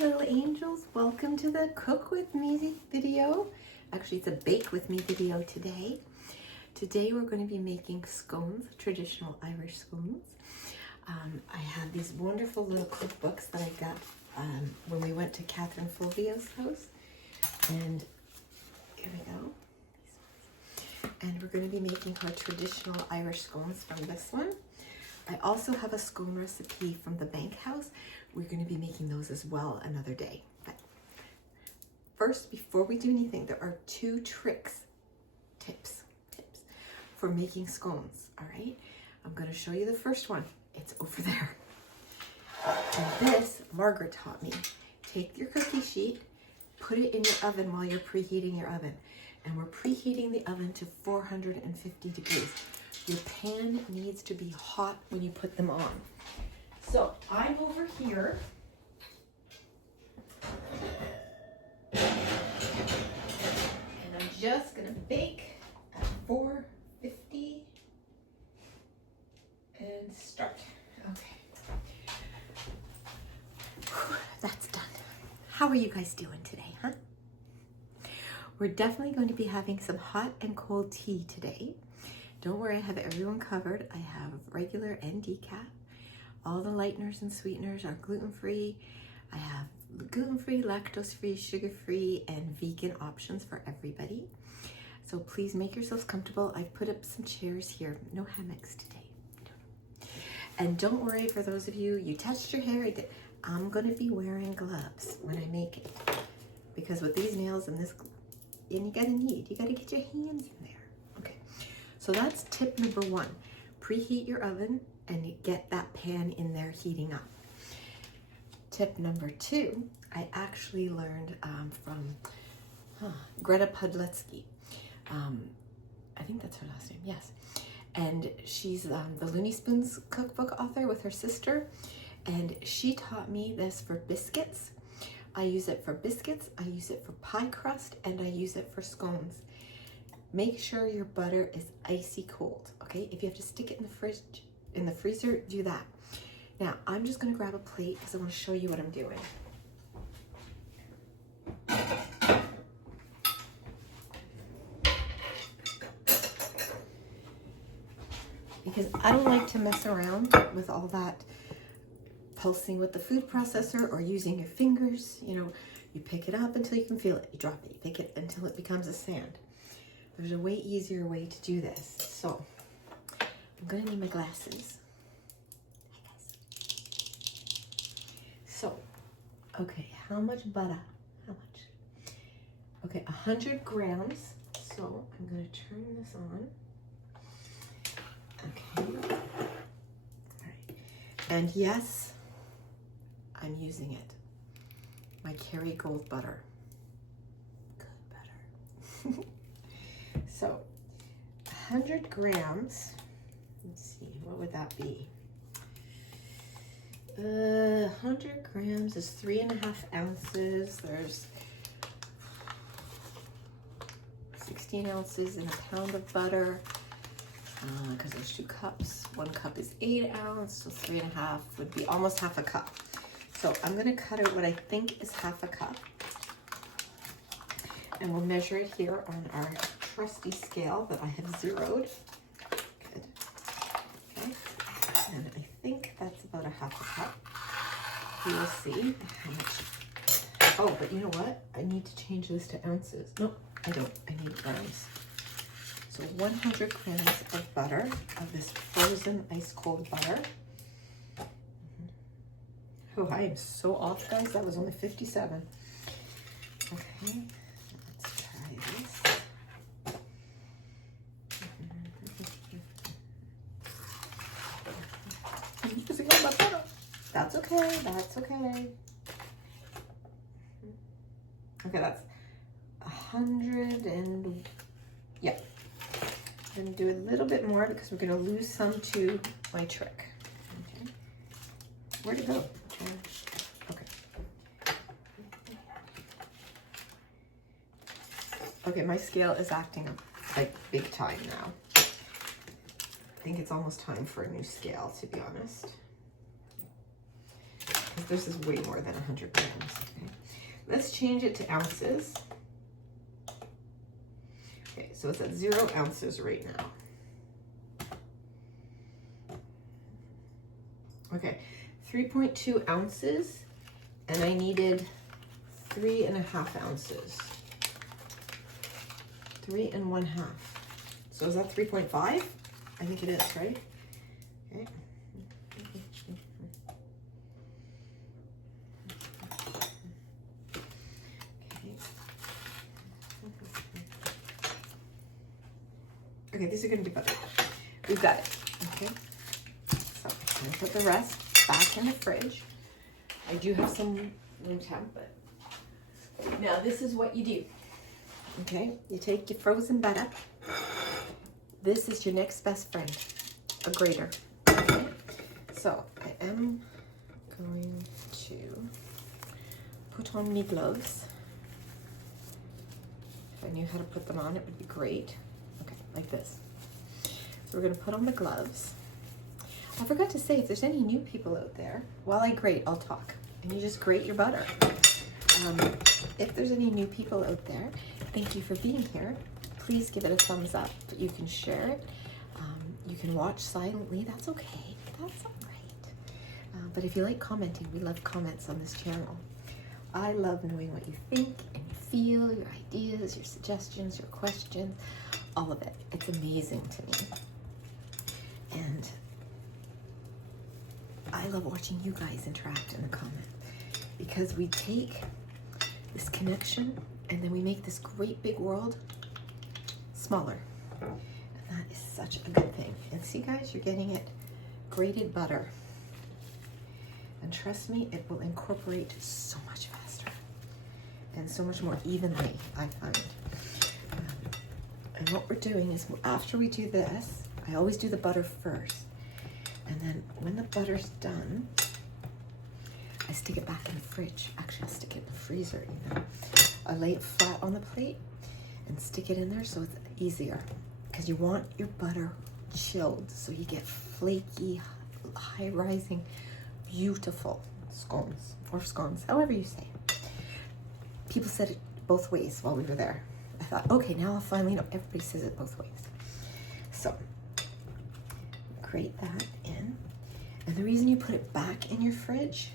little angels, welcome to the cook with me video. Actually, it's a bake with me video today. Today we're going to be making scones, traditional Irish scones. I have these wonderful little cookbooks that I got when we went to Catherine Fulvio's house, and here we go. And we're going to be making our traditional Irish scones from this one. I also have a scone recipe from the Bank House. We're going to be making those as well another day. But first, before we do anything, there are two tips for making scones, all right? I'm going to show you the first one. It's over there. And this, Margaret taught me. Take your cookie sheet, put it in your oven while you're preheating your oven. And we're preheating the oven to 450 degrees. Your pan needs to be hot when you put them on. So I'm over here. And I'm just gonna bake at 450 and start. Okay. Whew, that's done. How are you guys doing today, huh? We're definitely going to be having some hot and cold tea today. Don't worry, I have everyone covered. I have regular and decaf. All the lighteners and sweeteners are gluten-free. I have gluten-free, lactose-free, sugar-free, and vegan options for everybody. So please make yourselves comfortable. I've put up some chairs here. No hammocks today. And don't worry, for those of you, you touched your hair. I'm gonna be wearing gloves when I make it. Because with these nails and this, and you gotta get your hands in there. Okay, so that's tip number one. Preheat your oven and get that pan in there heating up. Tip number two, I actually learned from Greta Pudletsky. I think that's her last name, yes. And she's the Looney Spoons cookbook author with her sister. And she taught me this for biscuits. I use it for biscuits, I use it for pie crust, and I use it for scones. Make sure your butter is icy cold, okay? If you have to stick it in the fridge, in the freezer, do that. Now, I'm just gonna grab a plate because I wanna show you what I'm doing. Because I don't like to mess around with all that pulsing with the food processor or using your fingers. You know, you pick it up until you can feel it, you drop it, you pick it until it becomes a sand. There's a way easier way to do this. So I'm gonna need my glasses. Hi guys. So, okay, how much butter? How much? Okay, 100 grams. So I'm gonna turn this on. Okay. All right. And yes, I'm using it. My Kerrygold butter. Good butter. So, 100 grams. Let's see, what would that be? 100 grams is 3.5 ounces. There's 16 ounces in a pound of butter. Because there's 2 cups. 1 cup is 8 ounces, so 3.5 would be almost half a cup. So I'm gonna cut out what I think is half a cup. And we'll measure it here on our trusty scale that I have zeroed. Good. Okay. And I think that's about a half a cup. We will see how much. Oh, but you know what? I need to change this to ounces. No, I don't. I need grams. So 100 grams of butter, of this frozen ice cold butter. Oh, I am so off, guys. That was only 57. Okay, let's try this. I'm using all my butter. That's okay, that's okay. Okay, that's 100 and, yeah. I'm gonna do a little bit more because we're gonna lose some to my trick. Okay, where'd it go? Okay. Okay, my scale is acting like big time now. I think it's almost time for a new scale, to be honest. this is way more than 100 grams. Okay. Let's change it to ounces. Okay, so it's at 0 ounces right now. Okay, 3.2 ounces, and I needed 3.5 ounces. 3 1/2. So is that 3.5? I think it is, right? Okay. Okay, these are going to be buttered. We've got it. Okay. So I'm going to put the rest back in the fridge. I do have some room temp, but now this is what you do. Okay, you take your frozen butter. This is your next best friend, a grater. Okay, so I am going to put on my gloves. If I knew how to put them on, it would be great. Okay, like this. So we're going to put on the gloves. I forgot to say, if there's any new people out there, while I grate, I'll talk. And you just grate your butter. If there's any new people out there, thank you for being here. Please give it a thumbs up. You can share it. You can watch silently. That's okay. That's all right. But if you like commenting, we love comments on this channel. I love knowing what you think and you feel, your ideas, your suggestions, your questions, all of it. It's amazing to me. And I love watching you guys interact in the comments, because we take this connection and then we make this great big world smaller. And that is such a good thing. And see, guys, you're getting it grated butter. And trust me, it will incorporate so much faster and so much more evenly, I find. And what we're doing is, after we do this, I always do the butter first. And then when the butter's done, I stick it back in the fridge. Actually, I'll stick it in the freezer even. I lay it flat on the plate and stick it in there so it's easier. Because you want your butter chilled so you get flaky, high-rising, beautiful scones, or scones, however you say it. People said it both ways while we were there. I thought, okay, now I'll finally know. Everybody says it both ways. So, grate that in. And the reason you put it back in your fridge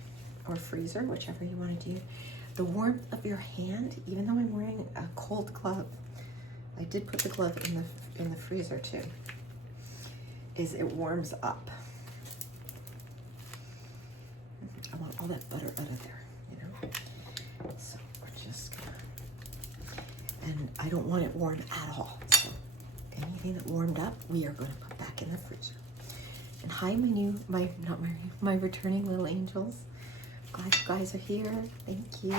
or freezer, whichever you want to do, the warmth of your hand, even though I'm wearing a cold glove, I did put the glove in the freezer too, is it warms up. I want all that butter out of there, you know. So we're just gonna, and I don't want it warm at all. So anything that warmed up, we are going to put back in the freezer. And hi, my returning little angels. Glad you guys are here. Thank you.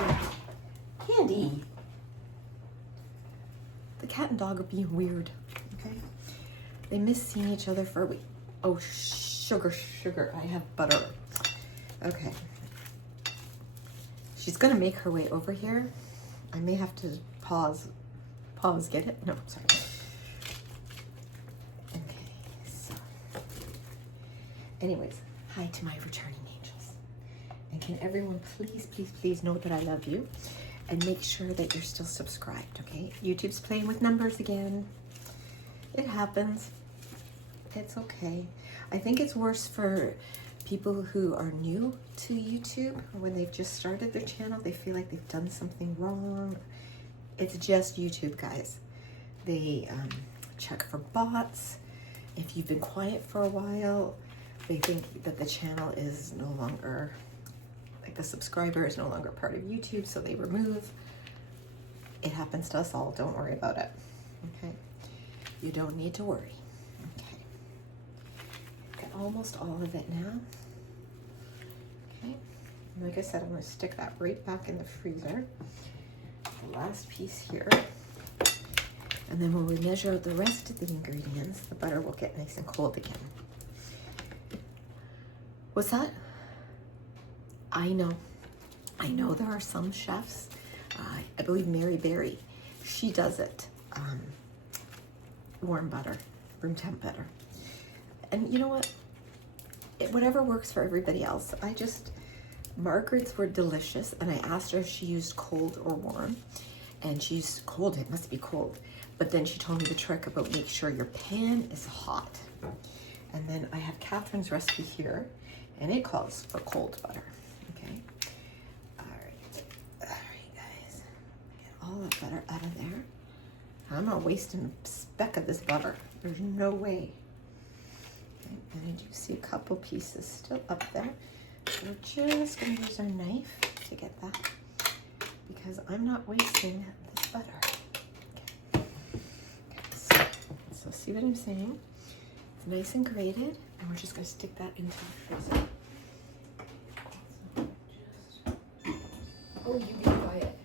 Candy. The cat and dog are being weird. Okay. They miss seeing each other for a week. Oh, sugar. I have butter. Okay. She's gonna make her way over here. I may have to pause, get it? No, sorry. Okay, so. Anyways, hi to my returning angels. And can everyone please know that I love you, and make sure that you're still subscribed, okay? YouTube's playing with numbers again. It happens. It's okay. I think it's worse for people who are new to YouTube. When they've just started their channel, they feel like they've done something wrong. It's just YouTube, guys. They check for bots. If you've been quiet for a while, they think that the channel is no longer, like the subscriber is no longer part of YouTube, so they remove. It happens to us all. Don't worry about it. Okay? You don't need to worry. Okay. Got almost all of it now. Okay. And like I said, I'm going to stick that right back in the freezer. The last piece here. And then when we measure out the rest of the ingredients, the butter will get nice and cold again. What's that? I know there are some chefs, I believe Mary Berry, she does it, warm butter, room temp butter. And you know what? Whatever works for everybody else. Margaret's were delicious, and I asked her if she used cold or warm, and she used cold. It must be cold. But then she told me the trick about make sure your pan is hot. And then I have Catherine's recipe here, and it calls for cold butter. Okay. All right, guys. Get all the butter out of there. I'm not wasting a speck of this butter. There's no way. Okay, and I do see a couple pieces still up there. So we're just going to use our knife to get that, because I'm not wasting this butter. Okay. So see what I'm saying? It's nice and grated, and we're just going to stick that into the freezer. Oh, you be quiet.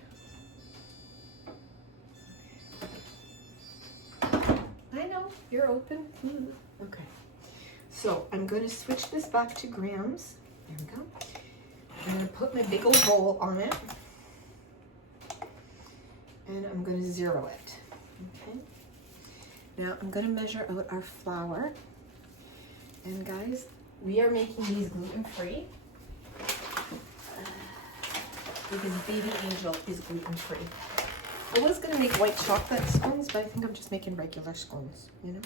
I know, you're open. Okay. So I'm going to switch this back to grams. There we go. I'm going to put my big old bowl on it, and I'm going to zero it. Okay. Now I'm going to measure out our flour. And guys, we are making these gluten-free because Baby Angel is gluten-free. I was going to make white chocolate scones, but I think I'm just making regular scones, you know?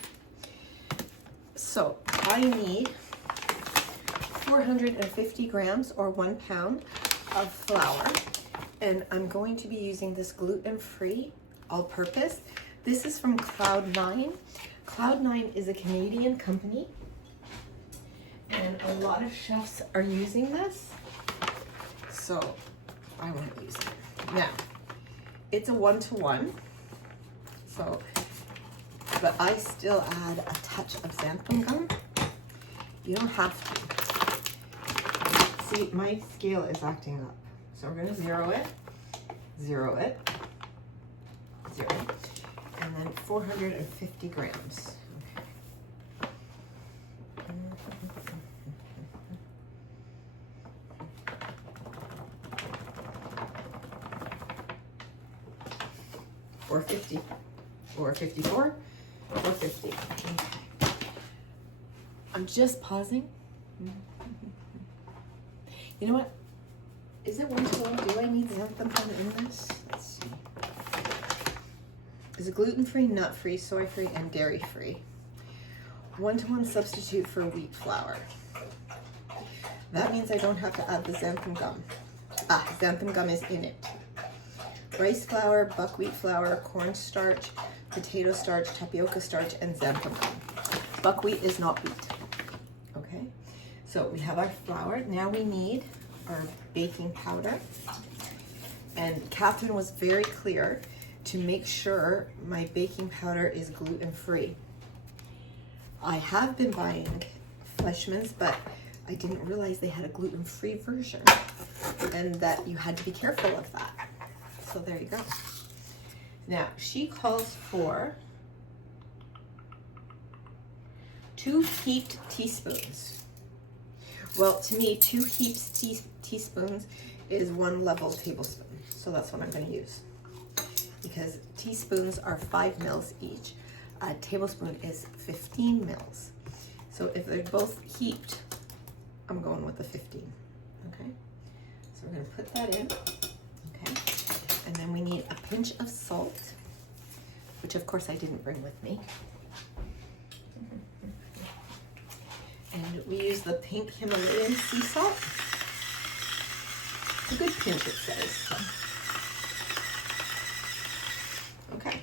So I need 450 grams or 1 pound of flour, and I'm going to be using this gluten-free all-purpose. This is from Cloud9. Cloud9 is a Canadian company, and a lot of chefs are using this, so I want to use it. Now, it's a 1-to-1, so, but I still add a touch of xanthan gum. You don't have to. See, my scale is acting up. So we're going to zero it, zero it, and then 450 grams. Okay. 450, 454, 450. Okay. I'm just pausing. You know what? Is it 1-to-1? Do I need xanthan gum in this? Let's see. Is it gluten-free, nut-free, soy-free, and dairy-free? 1-to-1 substitute for wheat flour. That means I don't have to add the xanthan gum. Xanthan gum is in it. Rice flour, buckwheat flour, cornstarch, potato starch, tapioca starch, and xanthan gum. Buckwheat is not wheat. Okay, so we have our flour. Now we need our baking powder. And Catherine was very clear to make sure my baking powder is gluten-free. I have been buying Fleischmann's, but I didn't realize they had a gluten-free version and that you had to be careful of that. So there you go. Now, she calls for 2 heaped teaspoons. Well, to me, 2 heaped teaspoons is 1 level tablespoon. So that's what I'm going to use. Because teaspoons are 5 mils each. A tablespoon is 15 mils. So if they're both heaped, I'm going with the 15. Okay? So we're going to put that in. Okay? And then we need a pinch of salt, which of course I didn't bring with me. And we use the pink Himalayan sea salt. It's a good pinch, it says. Okay.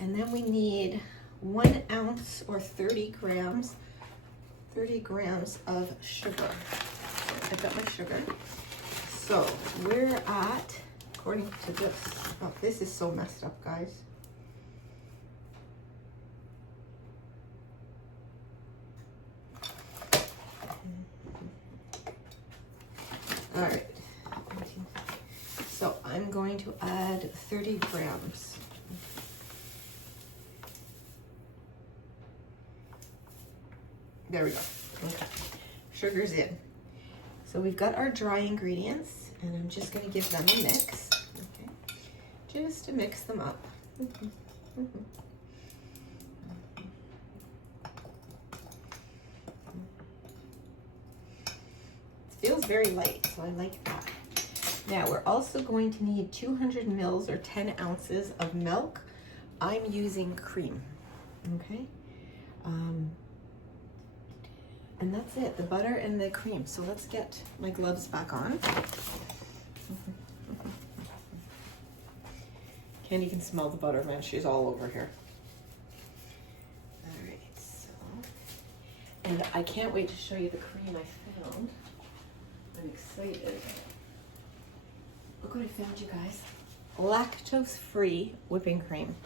And then we need 1 ounce or 30 grams of sugar. I've got my sugar. So we're at, according to this, oh, this is so messed up, guys. All right, so I'm going to add 30 grams. There we go. Okay, sugar's in. So we've got our dry ingredients, and I'm just going to give them a mix. Okay, just to mix them up. It feels feels very light, so I like that. Now we're also going to need 200 mils or 10 ounces of milk. I'm using cream, okay? And that's it, the butter and the cream. So let's get my gloves back on. Candy can smell the butter, man. She's all over here. All right, so, and I can't wait to show you the cream I found. I'm excited. Look what I found, you guys. Lactose-free whipping cream.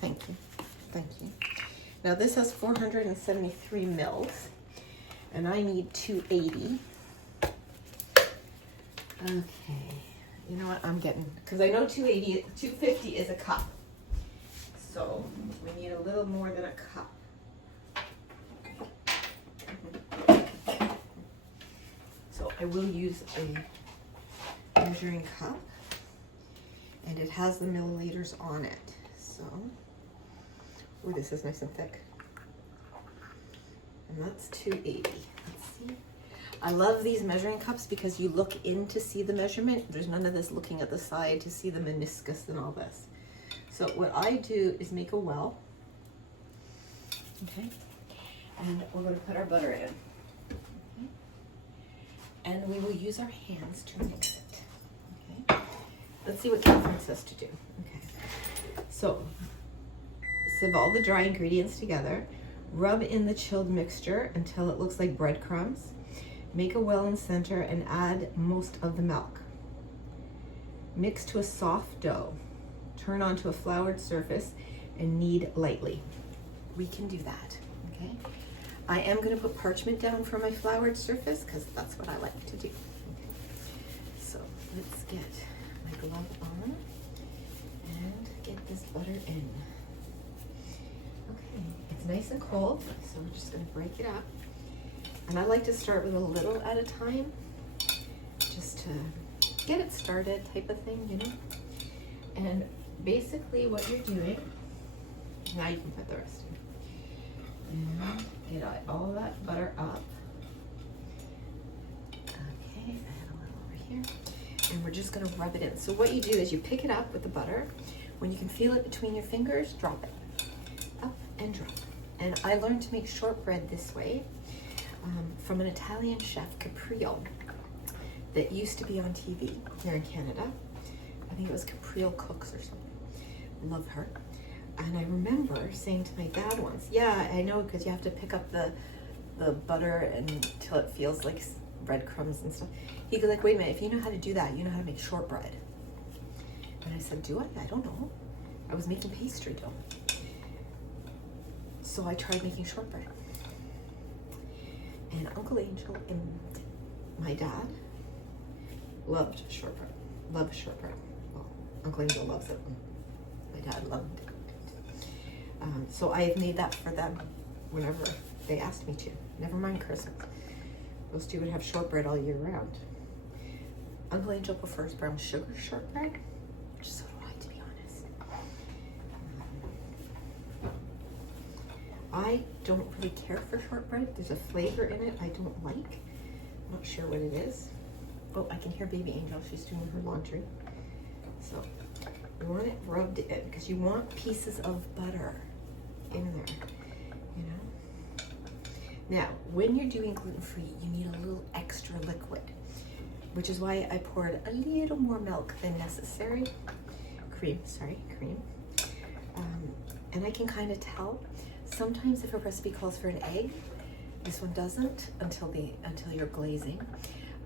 Thank you, thank you. Now this has 473 mils, and I need 280. Okay, you know what I'm getting, because I know 250 is a cup. So we need a little more than a cup. So I will use a measuring cup, and it has the milliliters on it. So, oh, this is nice and thick. And that's 280. Let's see. I love these measuring cups because you look in to see the measurement. There's none of this looking at the side to see the meniscus and all this. So what I do is make a well. Okay. And we're going to put our butter in. Okay. And we will use our hands to mix it. Okay. Let's see what Catherine says to do. Okay. So, sieve all the dry ingredients together. Rub in the chilled mixture until it looks like breadcrumbs. Make a well in center and add most of the milk. Mix to a soft dough. Turn onto a floured surface and knead lightly. We can do that, okay? I am going to put parchment down for my floured surface because that's what I like to do. Okay. So let's get my glove on and get this butter in. Okay, it's nice and cold, so we're just going to break it up. And I like to start with a little at a time, just to get it started type of thing, you know? And basically what you're doing, now you can put the rest in. And get all that butter up. Okay, and a little over here. And we're just gonna rub it in. So what you do is you pick it up with the butter. When you can feel it between your fingers, drop it. Up and drop. And I learned to make shortbread this way from an Italian chef, Caprio, that used to be on TV here in Canada. I think it was Caprio Cooks or something. Love her. And I remember saying to my dad once, yeah, I know, because you have to pick up the butter until it feels like breadcrumbs and stuff. He goes like, wait a minute, if you know how to do that, you know how to make shortbread. And I said, do I? I don't know. I was making pastry dough. So I tried making shortbread. And Uncle Angel and my dad loved shortbread. Loved shortbread. Well, Uncle Angel loves it. My dad loved it. So I have made that for them whenever they asked me to. Never mind Christmas. Those two would have shortbread all year round. Uncle Angel prefers brown sugar shortbread, which is so do I, to be honest. I don't really care for shortbread. There's a flavor in it I don't like. I'm not sure what it is. Oh, I can hear baby Angel. She's doing her laundry. So you want it rubbed in because you want pieces of butter in there, you know? Now, when you're doing gluten-free, you need a little extra liquid, which is why I poured a little more milk than necessary. Cream. And I can kind of tell. Sometimes if a recipe calls for an egg, this one doesn't until you're glazing.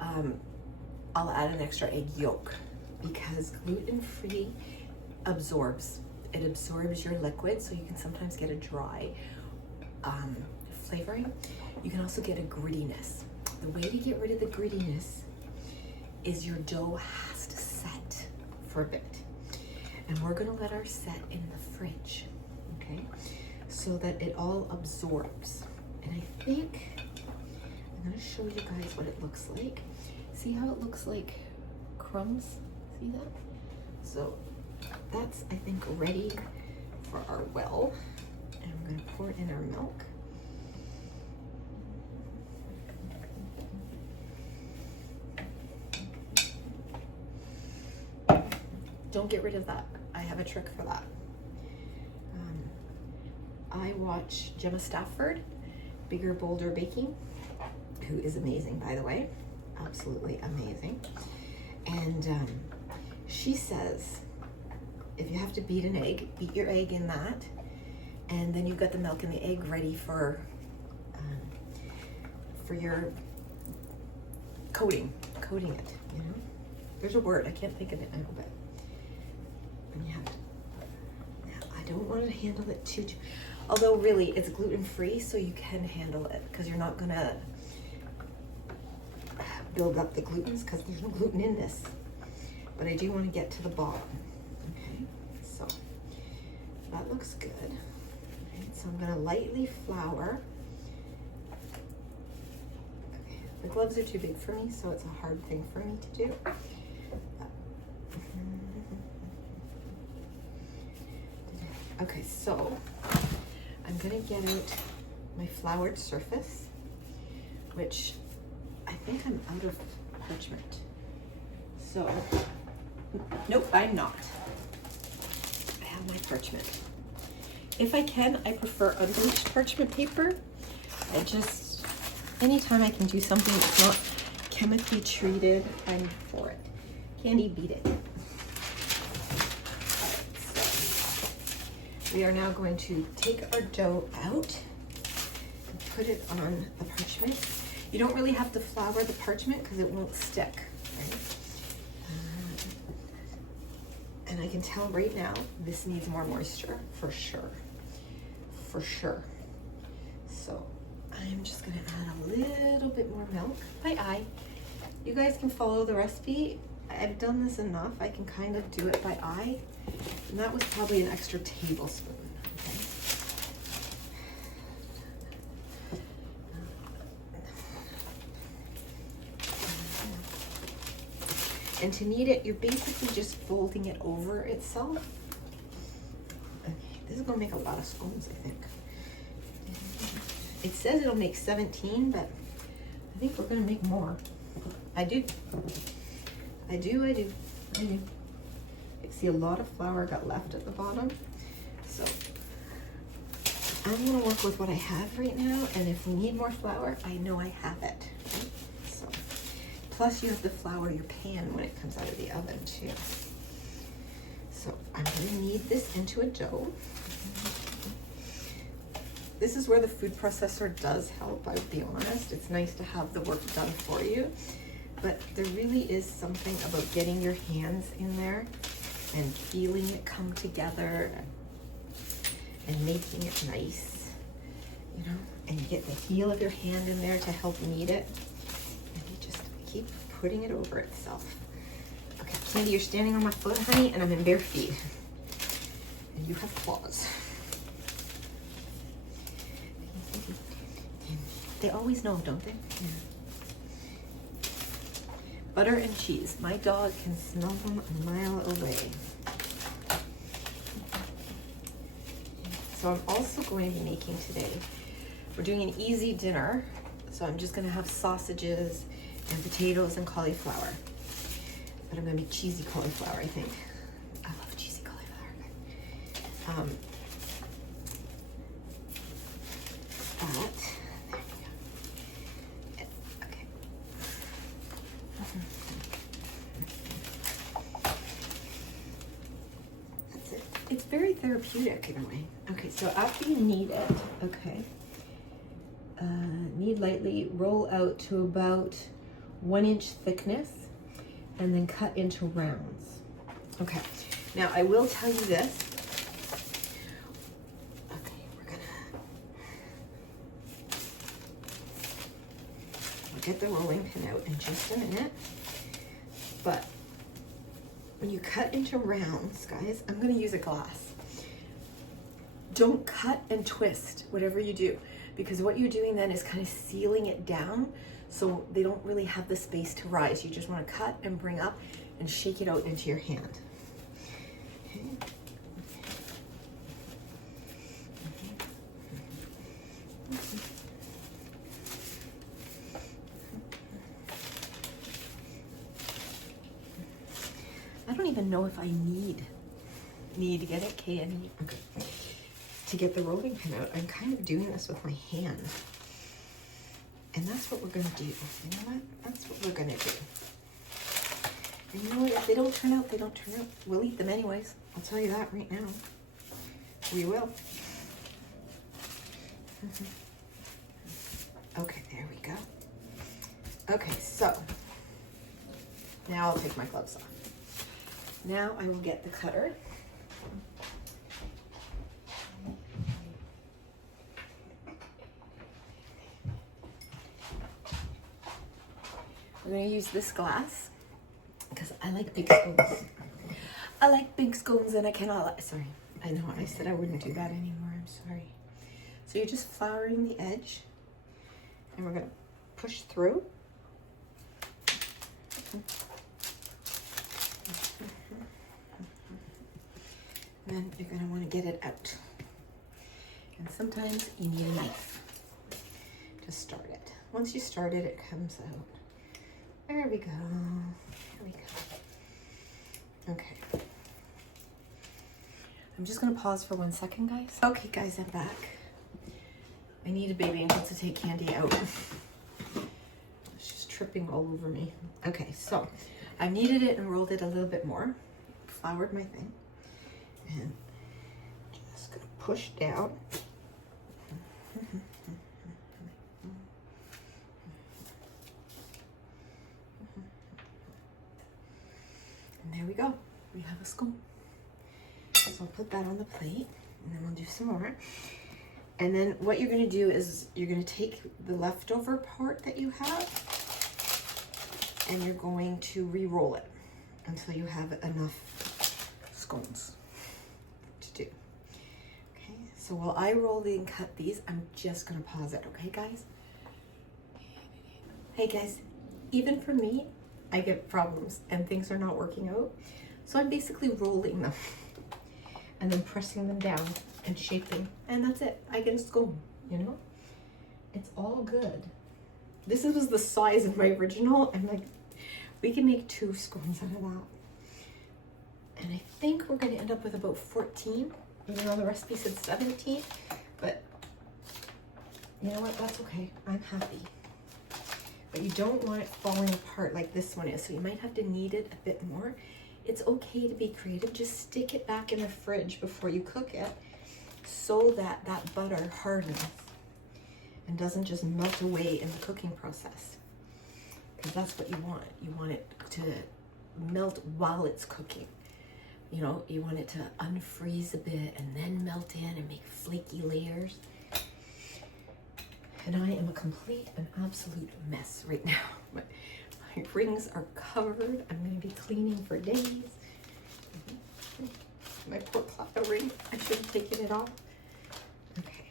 I'll add an extra egg yolk because gluten-free absorbs your liquid, so you can sometimes get a dry flavoring. You can also get a grittiness. The way to get rid of the grittiness is your dough has to set for a bit. And we're gonna let ours set in the fridge, okay? So that it all absorbs. And I think, I'm gonna show you guys what it looks like. See how it looks like crumbs? See that? So that's, I think, ready for our well. And we're gonna pour in our milk. don't get rid of that. I have a trick for that. I watch Gemma Stafford, Bigger Bolder Baking, who is amazing, by the way, absolutely amazing. And she says, if you have to beat an egg, beat your egg in that, and then you've got the milk and the egg ready for your coating it, you know? There's a word, I can't think of it now, but yeah, I don't want to handle it too, although really it's gluten-free, so you can handle it because you're not gonna build up the glutens because there's no gluten in this. But I do want to get to the bottom. Okay, so that looks good. Right, so I'm gonna lightly flour. The gloves are too big for me, so it's a hard thing for me to do. Okay, so I'm gonna get out my floured surface, which I think I'm out of parchment. So, nope, I'm not. I have my parchment. If I can, I prefer unbleached parchment paper. I just, anytime I can do something that's not chemically treated, I'm for it. Candy, beat it. We are now going to take our dough out and put it on the parchment. You don't really have to flour the parchment because it won't stick, right? And I can tell right now, this needs more moisture, for sure. For sure. So I'm just gonna add a little bit more milk by eye. You guys can follow the recipe. I've done this enough. I can kind of do it by eye. And that was probably an extra tablespoon. Okay. And to knead it, you're basically just folding it over itself. Okay, this is gonna make a lot of scones, I think. It says it'll make 17, but I think we're gonna make more. I do. See, a lot of flour got left at the bottom. So I'm gonna work with what I have right now, and if we need more flour, I know I have it. Right? So, plus you have to flour your pan when it comes out of the oven too. So I'm gonna knead this into a dough. This is where the food processor does help, I would be honest. It's nice to have the work done for you, but there really is something about getting your hands in there and feeling it come together and making it nice, you know, and you get the heel of your hand in there to help knead it, and you just keep putting it over itself. Okay, Candy, you're standing on my foot, honey, and I'm in bare feet, and you have claws. They always know, don't they? Yeah. Butter and cheese. My dog can smell them a mile away. So I'm also going to be making today, we're doing an easy dinner. So I'm just gonna have sausages and potatoes and cauliflower. But I'm gonna make cheesy cauliflower, I think. I love cheesy cauliflower. It's very therapeutic in a way. Okay, so after you knead it, okay, knead lightly, roll out to about 1 inch thickness, and then cut into rounds. Okay, now I will tell you this. Okay, I'll get the rolling pin out in just a minute, but when you cut into rounds, guys, I'm gonna use a glass. Don't cut and twist, whatever you do, because what you're doing then is kind of sealing it down so they don't really have the space to rise. You just wanna cut and bring up and shake it out into your hand. Okay. I don't even know if I need to get it. Okay, okay. To get the rolling pin out, I'm kind of doing this with my hand. And that's what we're gonna do. You know what? That's what we're gonna do. And you know what? If they don't turn out, they don't turn out. We'll eat them anyways. I'll tell you that right now. We will. Okay, there we go. Okay, so now I'll take my gloves off. Now I will get the cutter. We're going to use this glass because I like big scones. I like big scones and I cannot, sorry. I know I said I wouldn't do that anymore. I'm sorry. So you're just flouring the edge and we're going to push through. Then you're going to want to get it out. And sometimes you need a knife to start it. Once you start it, it comes out. There we go. There we go. Okay. I'm just going to pause for 1 second, guys. Okay, guys, I'm back. I need a baby angel to take Candy out. She's tripping all over me. Okay, so I kneaded it and rolled it a little bit more. Floured my thing. And just going to push down. And there we go. We have a scone. So I'll put that on the plate and then we'll do some more. And then what you're going to do is you're going to take the leftover part that you have and you're going to re-roll it until you have enough scones to do. Okay, so while I roll and cut these, I'm just going to pause it. Okay, guys? Hey, guys, even for me, I get problems and things are not working out. So I'm basically rolling them and then pressing them down and shaping, and that's it. I get a scone, you know? It's all good. This was the size of my original, and like, we can make 2 scones out of that. And I think we're gonna end up with about 14, even though the recipe said 17, but you know what, that's okay, I'm happy. But you don't want it falling apart like this one is, so you might have to knead it a bit more. It's okay to be creative. Just stick it back in the fridge before you cook it so that that butter hardens and doesn't just melt away in the cooking process. Because that's what you want. You want it to melt while it's cooking. You know, you want it to unfreeze a bit and then melt in and make flaky layers. And I am a complete and absolute mess right now. My rings are covered. I'm going to be cleaning for days. My poor Clapper ring. I should have taken it off. Okay.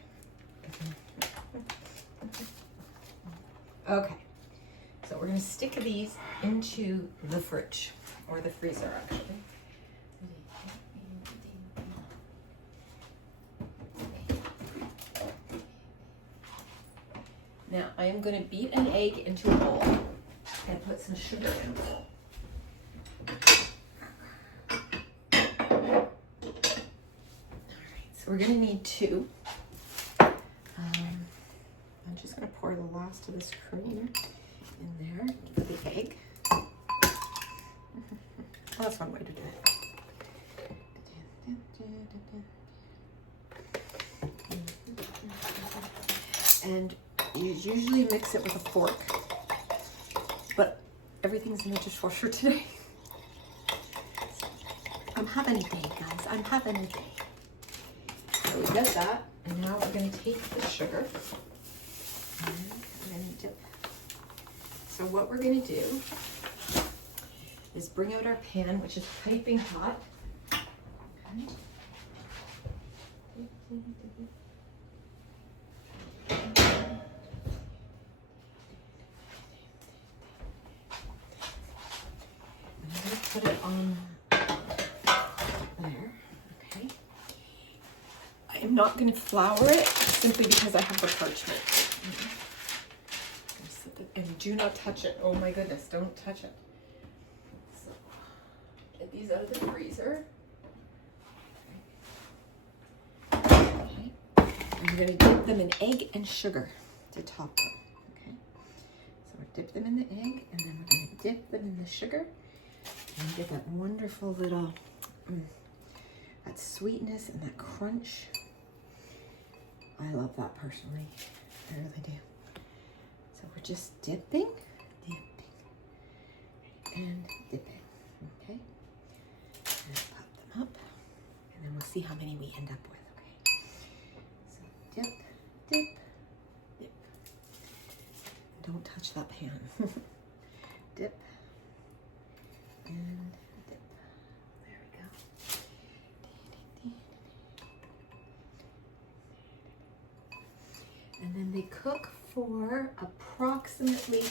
Okay. So we're going to stick these into the fridge, or the freezer actually. Now I am going to beat an egg into a bowl and put some sugar in. Alright, so we're going to need 2. I'm just going to pour the last of this cream in there for the egg. Oh, that's one way to do it. And you usually mix it with a fork, but everything's in the dishwasher today. I'm having a day, guys. I'm having a day. So we got that, and now we're going to take the sugar and we're going to dip. So what we're going to do is bring out our pan, which is piping hot. Okay. Put it on there, okay. I am not going to flour it simply because I have the parchment. And do not touch it. Oh my goodness, don't touch it. So, Get these out of the freezer. Okay. I'm going to dip them in egg and sugar to top them. Okay. So we'll dip them in the egg, and then we're going to dip them in the sugar and get that wonderful little, that sweetness and that crunch. I love that personally. I really do. So we're just dipping, and dipping. Okay. And pop them up, and then we'll see how many we end up with. Okay. So dip, dip, dip. Don't touch that pan. Dip and dip. There we go. And then they cook for approximately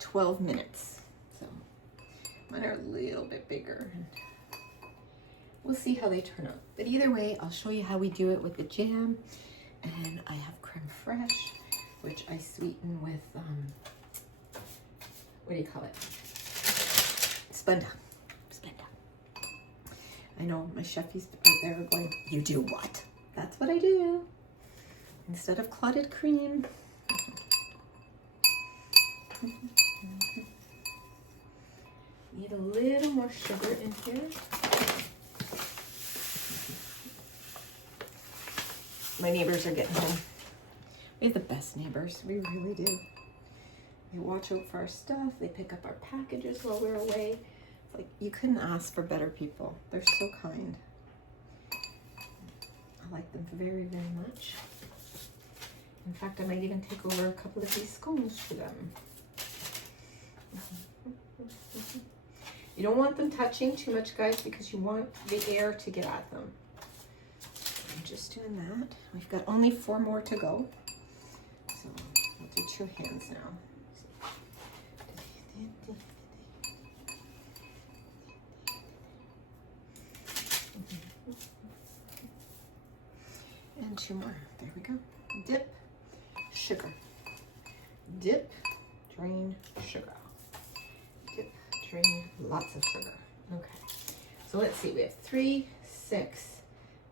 12 minutes. So mine are a little bit bigger. We'll see how they turn out. But either way, I'll show you how we do it with the jam. And I have creme fraiche, which I sweeten with, what do you call it? Splenda. Splenda. I know my chefies out there are going, you do what? That's what I do. Instead of clotted cream. Need a little more sugar in here. My neighbors are getting home. We have the best neighbors, we really do. They watch out for our stuff, they pick up our packages while we're away. It's like, you couldn't ask for better people. They're so kind. I like them very, very much. In fact, I might even take over a couple of these scones for them. You don't want them touching too much, guys, because you want the air to get at them. I'm just doing that. We've got only 4 more to go. So I'll do 2 hands now. And 2 more. There we go. Dip, sugar. Dip, drain, sugar. Dip, drain, lots of sugar. Okay. So let's see. We have 3, 6,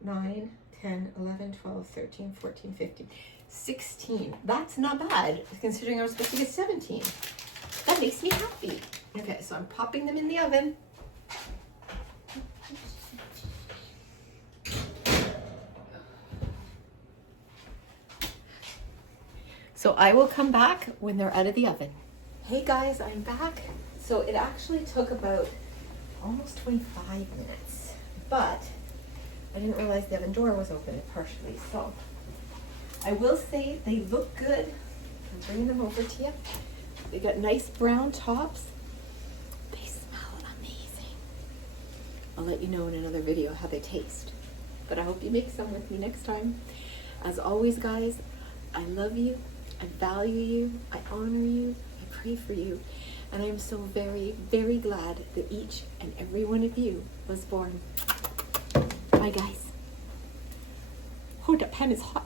9, 10, 11, 12, 13, 14, 15, 16. That's not bad, considering I was supposed to get 17. That makes me happy. Okay, so I'm popping them in the oven. So I will come back when they're out of the oven. Hey guys, I'm back. So it actually took about almost 25 minutes, but I didn't realize the oven door was open partially. So I will say they look good. I'm bringing them over to you. They got nice brown tops. They smell amazing. I'll let you know in another video how they taste. But I hope you make some with me next time. As always, guys, I love you. I value you, I honor you, I pray for you, and I am so very, very glad that each and every one of you was born. Bye, guys. Oh, that pan is hot.